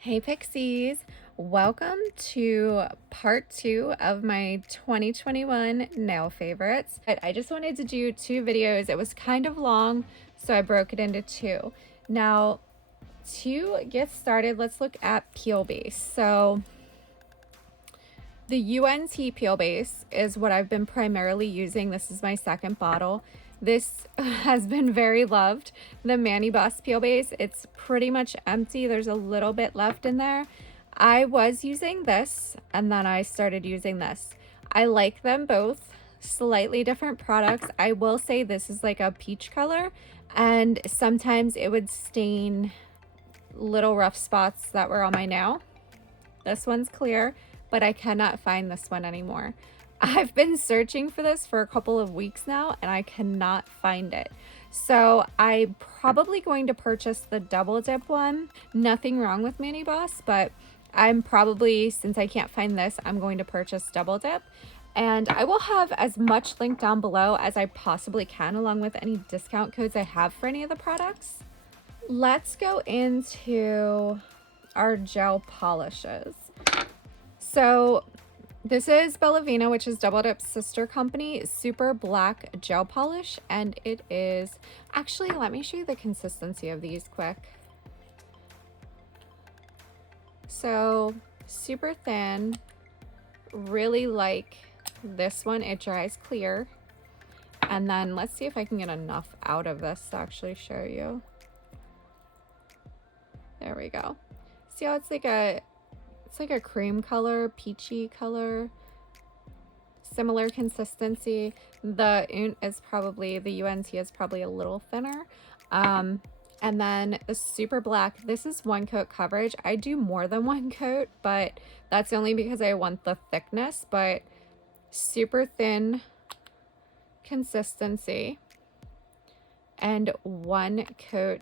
Hey Pixies, welcome to part 2 of my 2021 nail favorites. I just wanted to do 2 videos. It was kind of long, so I broke it into 2. Now, to get started, let's look at peel base. So the UNT peel base is what I've been primarily using. This is my second bottle. This has been very loved. The Mani Bus peel base, it's pretty much empty. There's a little bit left in there. I was using this and then I started using this. I like them both, slightly different products. I will say this is like a peach color, and sometimes it would stain little rough spots that were on my nail. This one's clear, but I cannot find this one anymore. I've been searching for this for a couple of weeks now and I cannot find it. So I'm probably going to purchase the double dip one. Nothing wrong with Mani Boss, but I'm probably, since I can't find this, I'm going to purchase double dip. And I will have as much link down below as I possibly can, along with any discount codes I have for any of the products. Let's go into our gel polishes. So this is BellaVena, which is Double Dip's sister company, Super Black Gel Polish, and it is, actually, let me show you the consistency of these quick. So super thin, really like this one, it dries clear. And then let's see if I can get enough out of this to actually show you. There we go. See how it's like a cream color, peachy color, similar consistency. The UNT is probably a little thinner. And then the Super Black, this is 1 coat coverage. I do more than 1 coat, but that's only because I want the thickness, but super thin consistency and 1 coat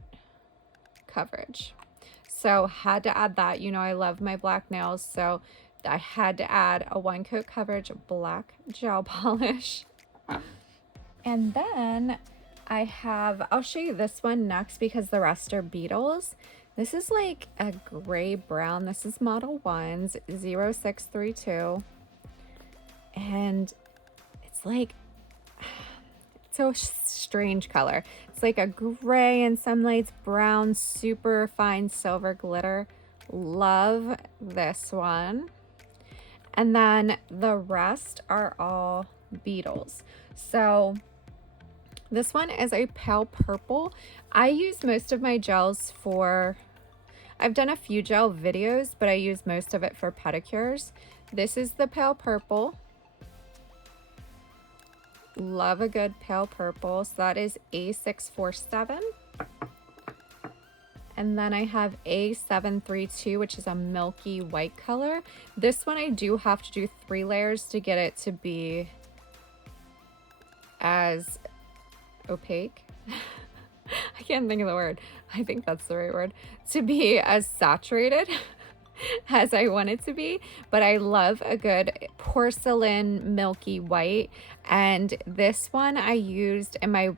coverage. So had to add that. You know, I love my black nails, so I had to add a 1 coat coverage black gel polish. And then I'll show you this one next because the rest are Beetles. This is like a gray brown. This is Modelones 0632. And it's like, so strange color. It's like a gray and some lights brown, super fine silver glitter. Love this one. And then the rest are all Beetles. So this one is a pale purple. I use most of my gels for, I've done a few gel videos, but I use most of it for pedicures. This is the pale purple. Love a good pale purple. So that is A647. And then I have A732, which is a milky white color. This one I do have to do 3 layers to get it to be as opaque. I can't think of the word. I think that's the right word. To be as saturated as I want it to be, but I love a good porcelain milky white. And this one I used in my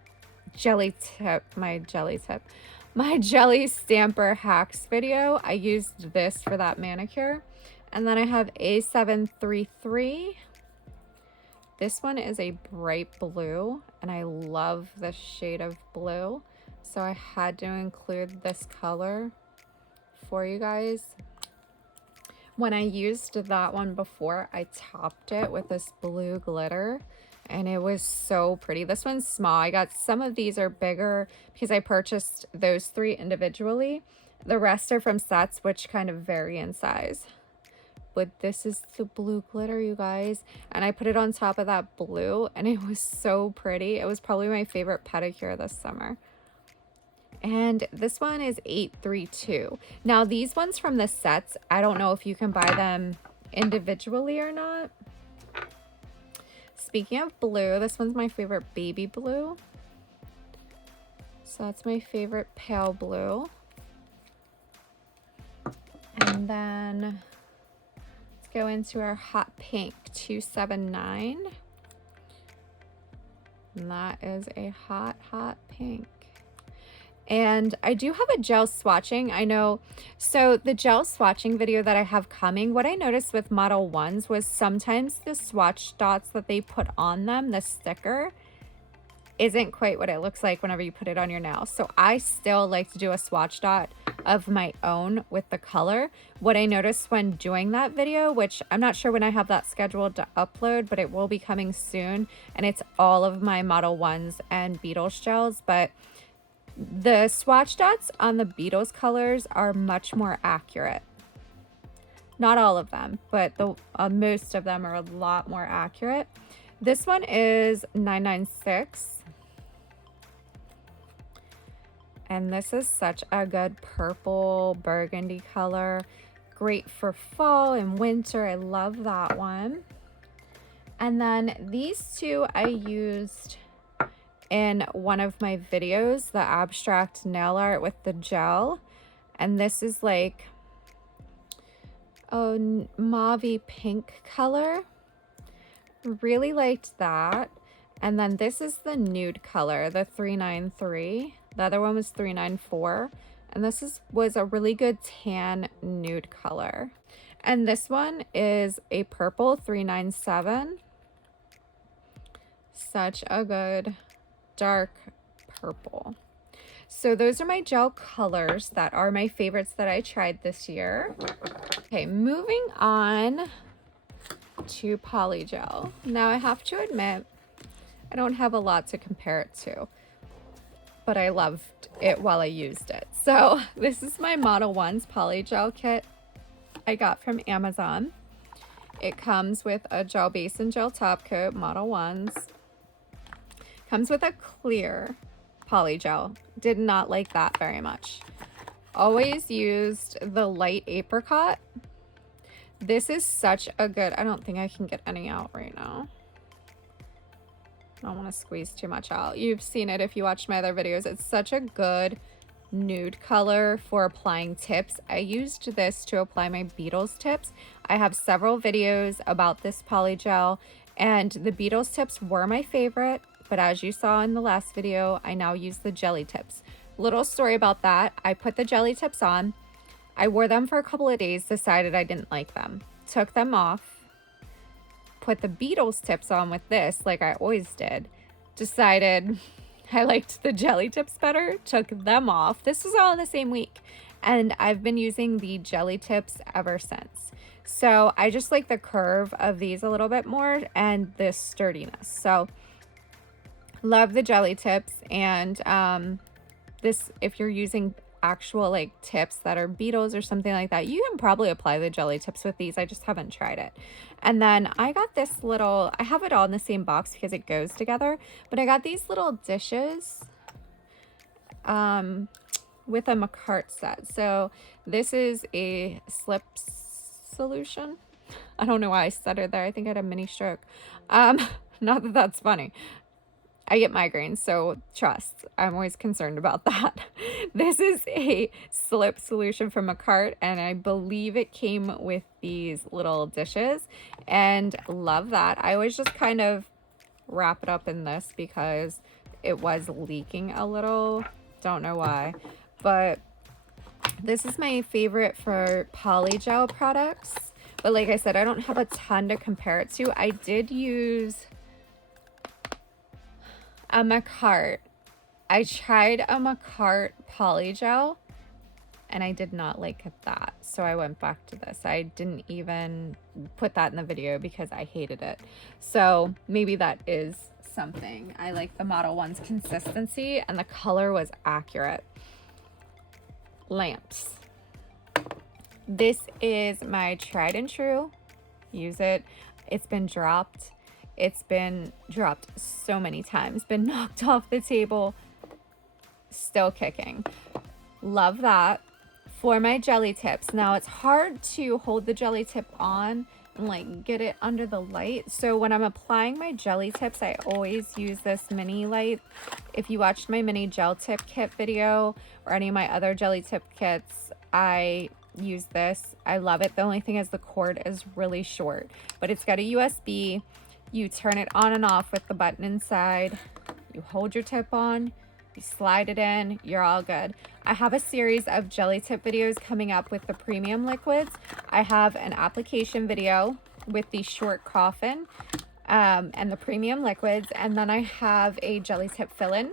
jelly stamper hacks video. I used this for that manicure. And then I have A733. This one is a bright blue and I love the shade of blue, so I had to include this color for you guys. When I used that one before, I topped it with this blue glitter and it was so pretty. This one's small. I got some of these are bigger because I purchased those 3 individually. The rest are from sets, which kind of vary in size. But this is the blue glitter, you guys. And I put it on top of that blue and it was so pretty. It was probably my favorite pedicure this summer. And this one is 832. Now these ones from the sets, I don't know if you can buy them individually or not. Speaking of blue, this one's my favorite baby blue. So that's my favorite pale blue. And then let's go into our hot pink 279. And that is a hot pink. And I do have a gel swatching. I know, so the gel swatching video that I have coming, what I noticed with Modelones was sometimes the swatch dots that they put on them, the sticker, isn't quite what it looks like whenever you put it on your nail. So I still like to do a swatch dot of my own with the color. What I noticed when doing that video, which I'm not sure when I have that scheduled to upload, but it will be coming soon, and it's all of my Modelones and Beetles gels, but the swatch dots on the Beetles colors are much more accurate. Not all of them, but the most of them are a lot more accurate. This one is 996. And this is such a good purple burgundy color. Great for fall and winter. I love that one. And then these two I used in one of my videos, the abstract nail art with the gel. And this is like a mauve pink color. Really liked that. And then this is the nude color, the 393. The other one was 394. And this was a really good tan nude color. And this one is a purple 397. Such a good dark purple. So those are my gel colors that are my favorites that I tried this year. Okay, moving on to Polygel. Now I have to admit, I don't have a lot to compare it to, but I loved it while I used it. So this is my Modelones Polygel kit I got from Amazon. It comes with a gel base and gel top coat, Modelones. Comes with a clear polygel. Did not like that very much. Always used the light apricot. This is such a good, I don't think I can get any out right now. I don't want to squeeze too much out. You've seen it if you watched my other videos. It's such a good nude color for applying tips. I used this to apply my Beetles tips. I have several videos about this polygel, and the Beetles tips were my favorite, but as you saw in the last video, I now use the jelly tips. Little story about that. I put the jelly tips on. I wore them for a couple of days, decided I didn't like them. Took them off. Put the Beetles tips on with this, like I always did. Decided I liked the jelly tips better. Took them off. This was all in the same week. And I've been using the jelly tips ever since. So I just like the curve of these a little bit more and the sturdiness. So love the jelly tips. And this, if you're using actual like tips that are Beetles or something like that, you can probably apply the jelly tips with these. I just haven't tried it. And then I got this little, I have it all in the same box because it goes together, but I got these little dishes with a Makartt set. So this is a slip solution. I don't know why I stuttered there. I think I had a mini stroke. Not that that's funny. I get migraines, so trust, I'm always concerned about that. This is a slip solution from Makartt, and I believe it came with these little dishes, and love that. I always just kind of wrap it up in this because it was leaking a little. Don't know why, but this is my favorite for polygel products. But like I said, I don't have a ton to compare it to. I did use a Makartt. I tried a Makartt polygel and I did not like that, so I went back to this. I didn't even put that in the video because I hated it. So maybe that is something. I like the Modelones consistency, and the color was accurate. Lamps. This is my tried and true. Use it. It's been dropped. It's been dropped so many times, been knocked off the table, still kicking. Love that. For my jelly tips, now it's hard to hold the jelly tip on and like get it under the light. So when I'm applying my jelly tips, I always use this mini light. If you watched my mini gel tip kit video or any of my other jelly tip kits, I use this. I love it. The only thing is the cord is really short, but it's got a USB. You turn it on and off with the button inside. You hold your tip on, You slide it in, you're all good. I have a series of jelly tip videos coming up with the premium liquids. I have an application video with the short coffin and the premium liquids, and then I have a jelly tip fill-in,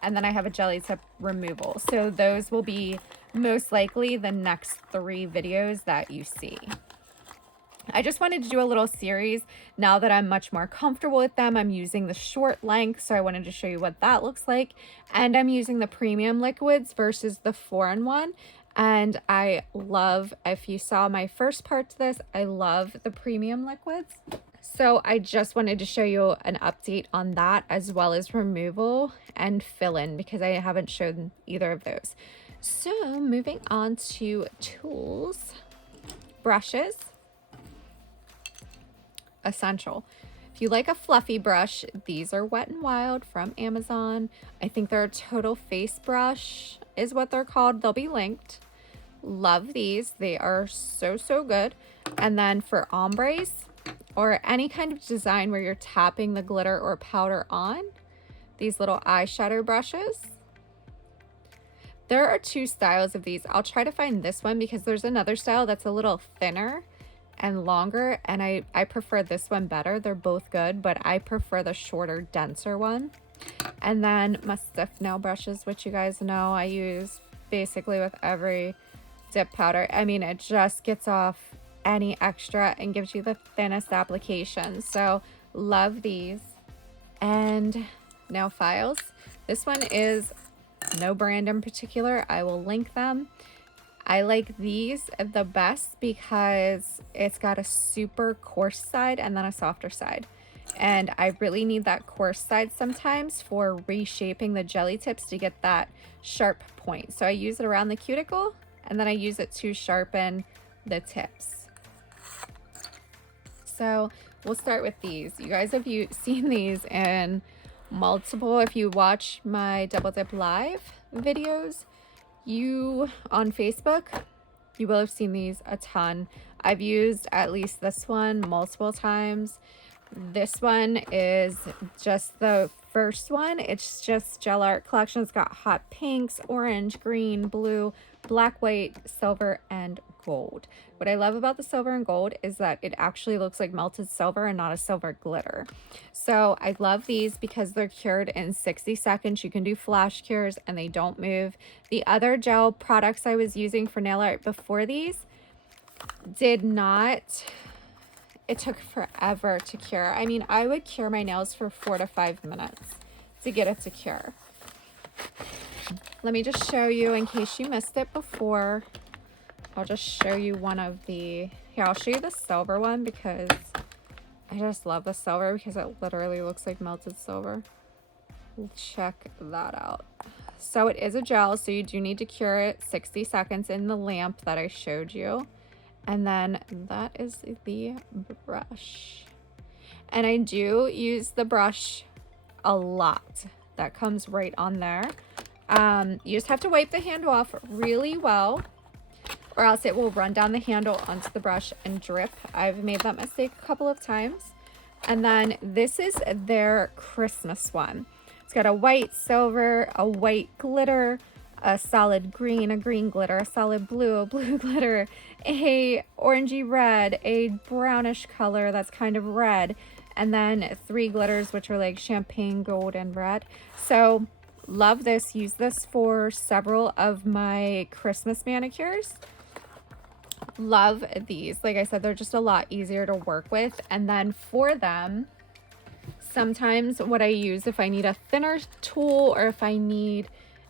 and then I have a jelly tip removal. So those will be most likely the next 3 videos that you see. I just wanted to do a little series now that I'm much more comfortable with them. I'm using the short length, so I wanted to show you what that looks like. And I'm using the premium liquids versus the 4-in-1. And I love, if you saw my first part to this, I love the premium liquids. So I just wanted to show you an update on that, as well as removal and fill-in, because I haven't shown either of those. So moving on to tools, brushes. Essential. If you like a fluffy brush, these are Wet n Wild from Amazon. I think they're a total face brush is what they're called. They'll be linked. Love these. They are so good. And then for ombres or any kind of design where you're tapping the glitter or powder on, these little eyeshadow brushes. There are 2 styles of these. I'll try to find this one because there's another style that's a little thinner and longer, and I prefer this one better. They're both good, but I prefer the shorter, denser one. And then my stiff nail brushes, which you guys know I use basically with every dip powder. I mean, it just gets off any extra and gives you the thinnest application. So love these. And nail files. This one is no brand in particular. I will link them. I like these the best because it's got a super coarse side and then a softer side. And I really need that coarse side sometimes for reshaping the jelly tips to get that sharp point. So I use it around the cuticle and then I use it to sharpen the tips. So we'll start with these. You guys have seen these in multiple, if you watch my Double Dip Live videos, on Facebook, you will have seen these a ton. I've used at least this one multiple times. This one is just the first one. It's just gel art collection. It's got hot pinks, orange, green, blue, black, white, silver, and gold. What I love about the silver and gold is that it actually looks like melted silver and not a silver glitter. So I love these because they're cured in 60 seconds. You can do flash cures and they don't move. The other gel products I was using for nail art before these did not. It took forever to cure. I mean, I would cure my nails for 4 to 5 minutes to get it to cure. Let me just show you in case you missed it before. I'll just show you one of the, here, I'll show you the silver one because I just love the silver because it literally looks like melted silver. Check that out. So it is a gel, so you do need to cure it 60 seconds in the lamp that I showed you. And then that is the brush. And I do use the brush a lot. That comes right on there. You just have to wipe the handle off really well, or else it will run down the handle onto the brush and drip. I've made that mistake a couple of times. And then this is their Christmas one. It's got a white silver, a white glitter, a solid green, a green glitter, a solid blue, a blue glitter, a orangey red, a brownish color that's kind of red, and then 3 glitters which are like champagne gold and red. So love this. Use this for several of my Christmas manicures. Love these. Like I said, they're just a lot easier to work with. And then for them, sometimes what I use if I need a thinner tool or if I need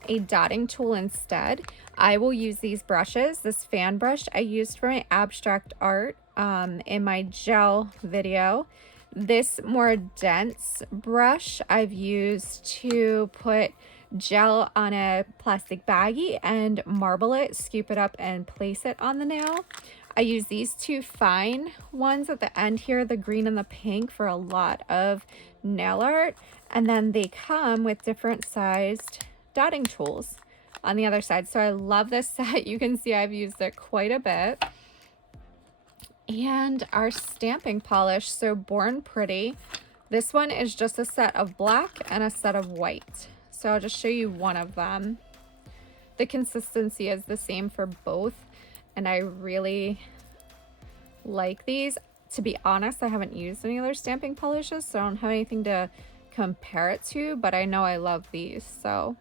a dotting tool instead, I will use these brushes. This fan brush I used for my abstract art in my gel video. This more dense brush I've used to put gel on a plastic baggie and marble it, scoop it up and place it on the nail. I use these 2 fine ones at the end here, the green and the pink, for a lot of nail art. And then they come with different sized dotting tools on the other side. So I love this set. You can see I've used it quite a bit. And our stamping polish, so Born Pretty. This one is just a set of black and a set of white. So So I'll just show you one of them. The consistency is the same for both, and I really like these. To be honest, I haven't used any other stamping polishes, so I don't have anything to compare it to, but I know I love these, so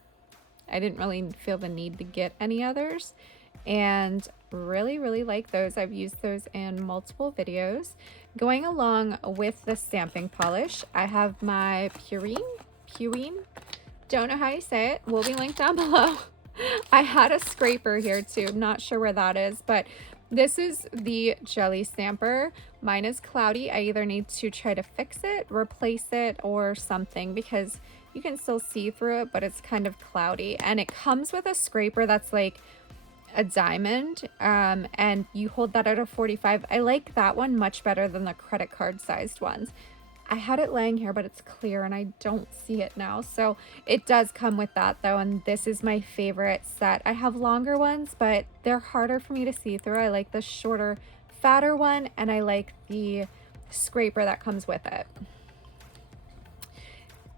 I didn't really feel the need to get any others, and really like those. I've used those in multiple videos. Going along with the stamping polish, I have my Pueen, don't know how you say it, will be linked down below. I had a scraper here too, I'm not sure where that is, but this is the jelly stamper. Mine is cloudy. I either need to try to fix it, replace it, or something, because you can still see through it, but it's kind of cloudy. And it comes with a scraper that's like a diamond, and you hold that at a 45. I like that one much better than the credit card sized ones. I had it laying here, but it's clear and I don't see it now. So it does come with that though, and this is my favorite set. I have longer ones, but they're harder for me to see through. I like the shorter, fatter one, and I like the scraper that comes with it.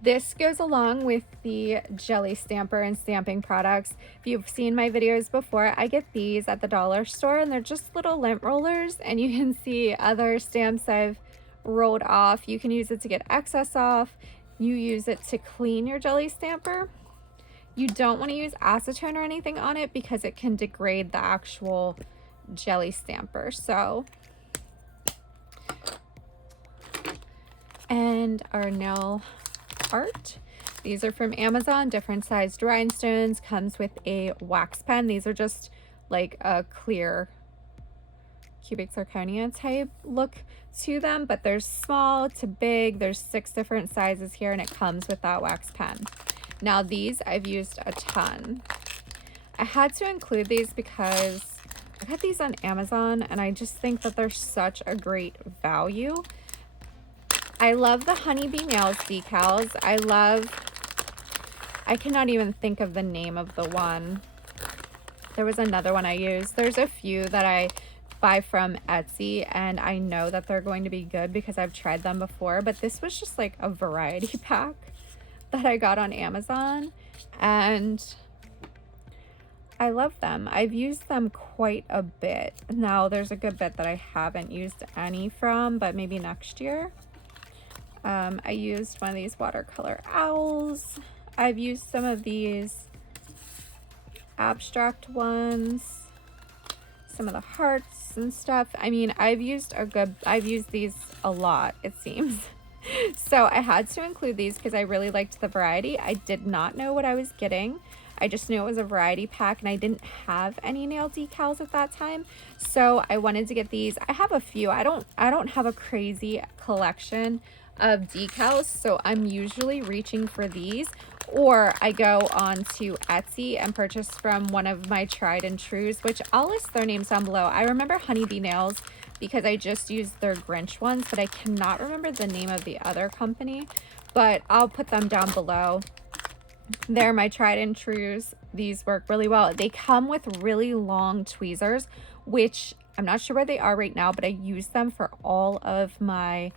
This goes along with the jelly stamper and stamping products. If you've seen my videos before, I get these at the dollar store, and they're just little lint rollers, and you can see other stamps I've rolled off. You can use it to get excess off. You use it to clean your jelly stamper. You don't want to use acetone or anything on it because it can degrade the actual jelly stamper. So, and our nail art, these are from Amazon, different sized rhinestones, comes with a wax pen. These are just like a clear cubic zirconia type look to them, but there's small to big. There's 6 different sizes here, and it comes with that wax pen. Now these I've used a ton. I had to include these because I got these on Amazon, and I just think that they're such a great value. I love the HoneyBee Nails decals. I cannot even think of the name of the one. There was another one I used. There's a few that I buy from Etsy, and I know that they're going to be good because I've tried them before, but this was just like a variety pack that I got on Amazon, and I love them. I've used them quite a bit. Now there's a good bit that I haven't used any from, but maybe next year. I used one of these watercolor owls. I've used some of these abstract ones, some of the hearts and stuff. I mean, I've used these a lot, it seems. So I had to include these because I really liked the variety. I did not know what I was getting. I just knew it was a variety pack, and I didn't have any nail decals at that time, so I wanted to get these. I have a few. I don't have a crazy collection of decals, so I'm usually reaching for these, or I go on to Etsy and purchase from one of my tried and trues, which I'll list their names down below. I remember HoneyBee Nails because I just used their Grinch ones, but I cannot remember the name of the other company, but I'll put them down below. They're my tried and trues. These work really well. They come with really long tweezers, which I'm not sure where they are right now, but I use them for all of my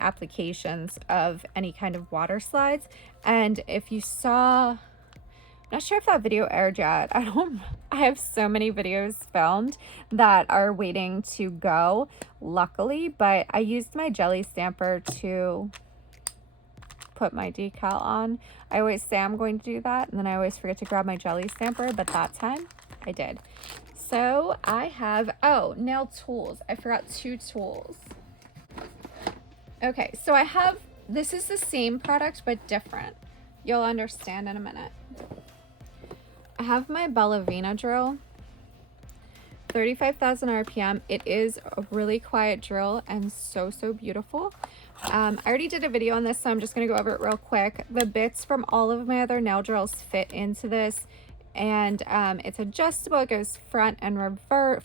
applications of any kind of water slides. And if you saw, I'm not sure if that video aired yet. I have so many videos filmed that are waiting to go, luckily, but I used my jelly stamper to put my decal on. I always say I'm going to do that, and then I always forget to grab my jelly stamper, but that time I did. So I have, oh, nail tools. I forgot 2 tools. Okay, so I have, this is the same product but different. You'll understand in a minute. I have my BellaVena drill, 35,000 RPM. It is a really quiet drill and so beautiful. I already did a video on this, so I'm just going to go over it real quick. The bits from all of my other nail drills fit into this, and it's adjustable. It goes front and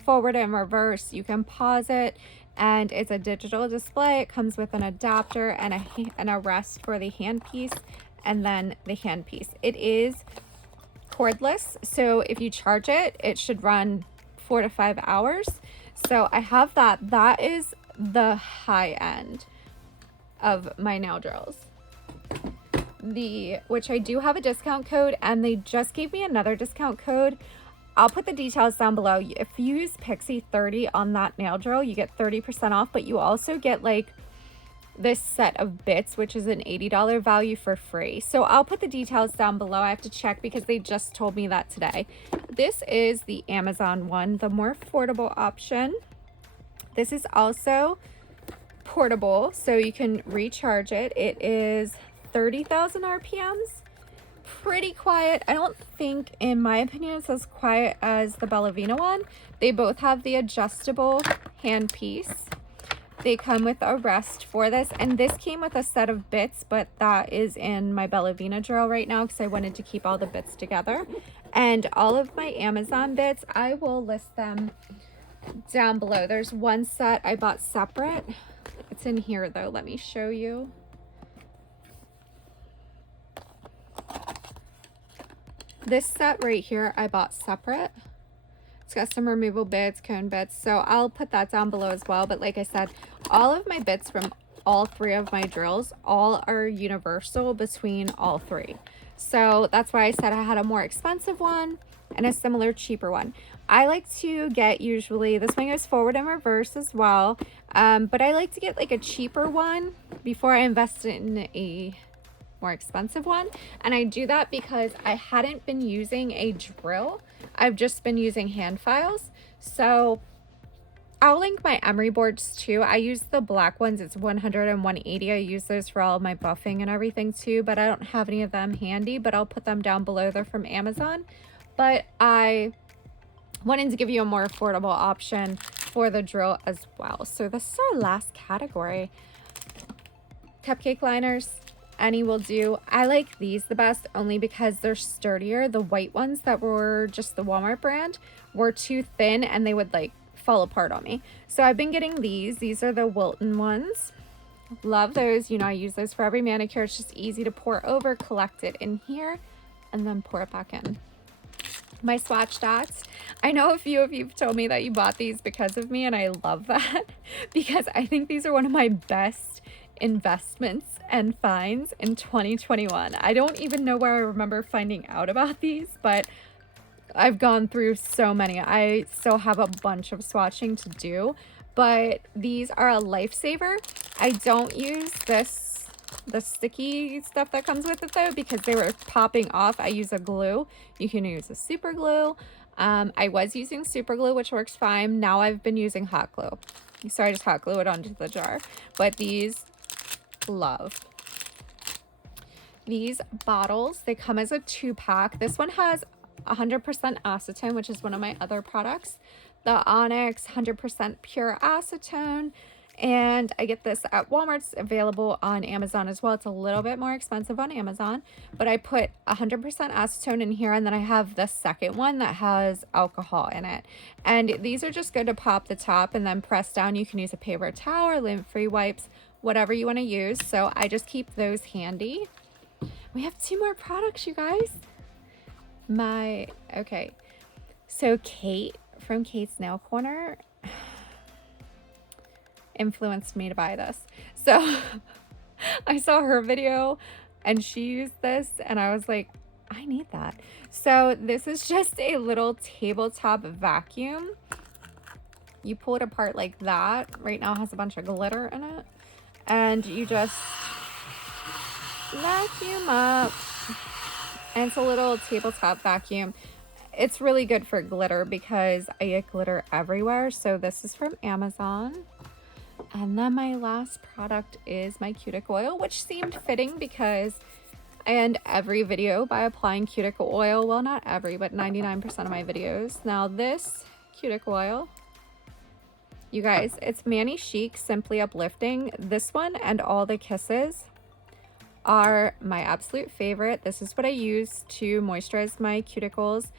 forward and reverse. You can pause it, and it's a digital display. It comes with an adapter and a rest for the handpiece, and then the handpiece. It is cordless, so if you charge it, it should run 4 to 5 hours. So I have that. That is the high end of my nail drills. which I do have a discount code, and they just gave me another discount code. I'll put the details down below. If you use Pixie 30 on that nail drill, you get 30% off, but you also get like this set of bits, which is an $80 value, for free. So I'll put the details down below. I have to check because they just told me that today. This is the Amazon one, the more affordable option. This is also portable, so you can recharge it. It is 30,000 RPMs. Pretty quiet. I don't think, in my opinion, it's as quiet as the BellaVena one. They both have the adjustable handpiece. They come with a rest for this, and this came with a set of bits, but that is in my BellaVena drill right now because I wanted to keep all the bits together. And all of my Amazon bits, I will list them down below. There's one set I bought separate. It's in here though. Let me show you. This set right here I bought separate. It's got some removable bits, cone bits, so I'll put that down below as well. But like I said, all of my bits from all three of my drills, all are universal between all three. So that's why I said I had a more expensive one and a similar cheaper one. I like to get, usually this one goes forward and reverse as well, but I like to get like a cheaper one before I invest in a more expensive one. And I do that because I hadn't been using a drill. I've just been using hand files. So I'll link my Emory boards too. I use the black ones. It's 100 and 180. I use those for all of my buffing and everything too, but I don't have any of them handy, but I'll put them down below. They're from Amazon. But I wanted to give you a more affordable option for the drill as well. So this is our last category. Cupcake liners. Any will do. I like these the best only because they're sturdier. The white ones that were just the Walmart brand were too thin and they would like fall apart on me. So I've been getting these. These are the Wilton ones. Love those. You know, I use those for every manicure. It's just easy to pour over, collect it in here, and then pour it back in. My Swatch Dots. I know a few of you have told me that you bought these because of me, and I love that because I think these are one of my best investments and finds in 2021. I don't even know where I remember finding out about these, but I've gone through so many. I still have a bunch of swatching to do, but these are a lifesaver. I don't use the sticky stuff that comes with it though, because they were popping off. I use a glue. You can use a super glue. I was using super glue, which works fine. Now I've been using hot glue. So I just hot glue it onto the jar. But these, love. These bottles, they come as a 2-pack. This one has 100% acetone, which is one of my other products. The Onyx 100% pure acetone. And I get this at Walmart. It's available on Amazon as well. It's a little bit more expensive on Amazon, but I put 100% acetone in here, and then I have the second one that has alcohol in it. And these are just good to pop the top and then press down. You can use a paper towel or lint-free wipes, whatever you want to use. So I just keep those handy. We have 2 more products, you guys. Okay. So Kate from Kate's Nail Corner influenced me to buy this. So I saw her video and she used this and I was like, I need that. So this is just a little tabletop vacuum. You pull it apart like that. Right now it has a bunch of glitter in it. And you just vacuum up. And it's a little tabletop vacuum. It's really good for glitter because I get glitter everywhere. So this is from Amazon. And then my last product is my Cuticle Oil, which seemed fitting because I end every video by applying Cuticle Oil. Well, not every, but 99% of my videos. Now this Cuticle Oil, you guys, it's Chic, Simply Uplifting. This one and All the Kisses are my absolute favorite. This is what I use to moisturize my cuticles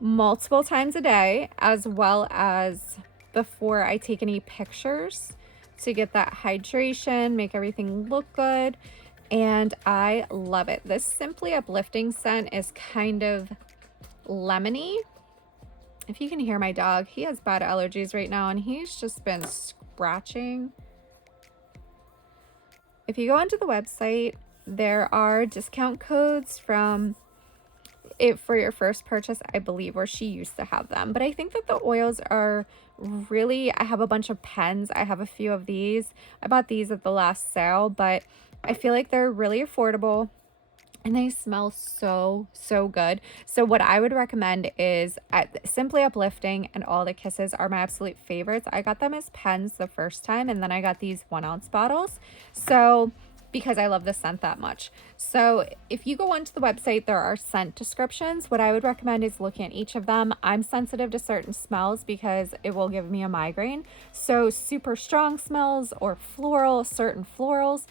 multiple times a day, as well as before I take any pictures, to get that hydration, make everything look good. And I love it. This Simply Uplifting scent is kind of lemony. If you can hear my dog, he has bad allergies right now and he's just been scratching. If you go onto the website, there are discount codes from it for your first purchase, I believe, or she used to have them. But I think that the oils are really, I have a bunch of pens. I have a few of these. I bought these at the last sale, but I feel like they're really affordable and they smell so, so good. So what I would recommend is Simply Uplifting and All the Kisses are my absolute favorites. I got them as pens the first time, and then I got these 1-ounce bottles. So because I love the scent that much. So if you go onto the website, there are scent descriptions. What I would recommend is looking at each of them. I'm sensitive to certain smells because it will give me a migraine. So super strong smells or certain florals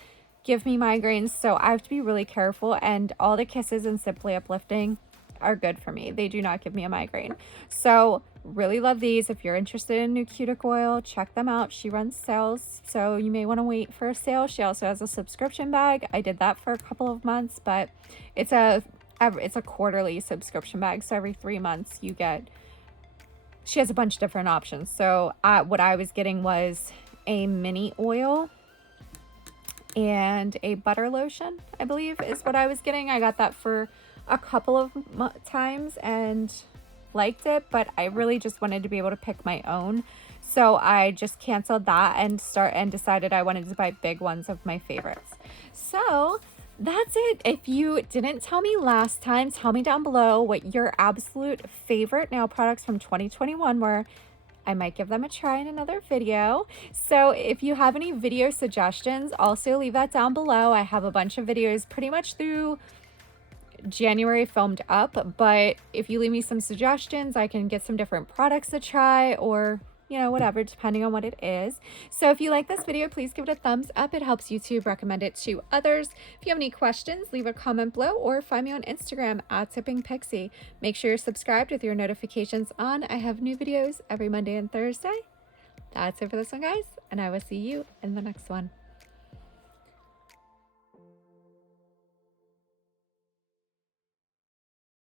give me migraines. So I have to be really careful, and All the Kisses and Simply Uplifting are good for me. They do not give me a migraine. So really love these. If you're interested in new Cuticle Oil, check them out. She runs sales, so you may want to wait for a sale. She also has a subscription bag. I did that for a couple of months, but it's a quarterly subscription bag. So every 3 months you get, she has a bunch of different options. So what I was getting was a mini oil and a butter lotion, I believe is what I was getting. I got that for a couple of times and liked it, but I really just wanted to be able to pick my own. So I just canceled that and decided I wanted to buy big ones of my favorites. So that's it. If you didn't tell me last time, tell me down below what your absolute favorite nail products from 2021 were. I might give them a try in another video. So if you have any video suggestions, also leave that down below. I have a bunch of videos pretty much through January filmed up, but if you leave me some suggestions, I can get some different products to try, or whatever, depending on what it is. So if you like this video, please give it a thumbs up. It helps YouTube recommend it to others. If you have any questions, leave a comment below or find me on Instagram at @tippingpixie. Make sure you're subscribed with your notifications on. I have new videos every Monday and Thursday. That's it for this one, guys, and I will see you in the next one.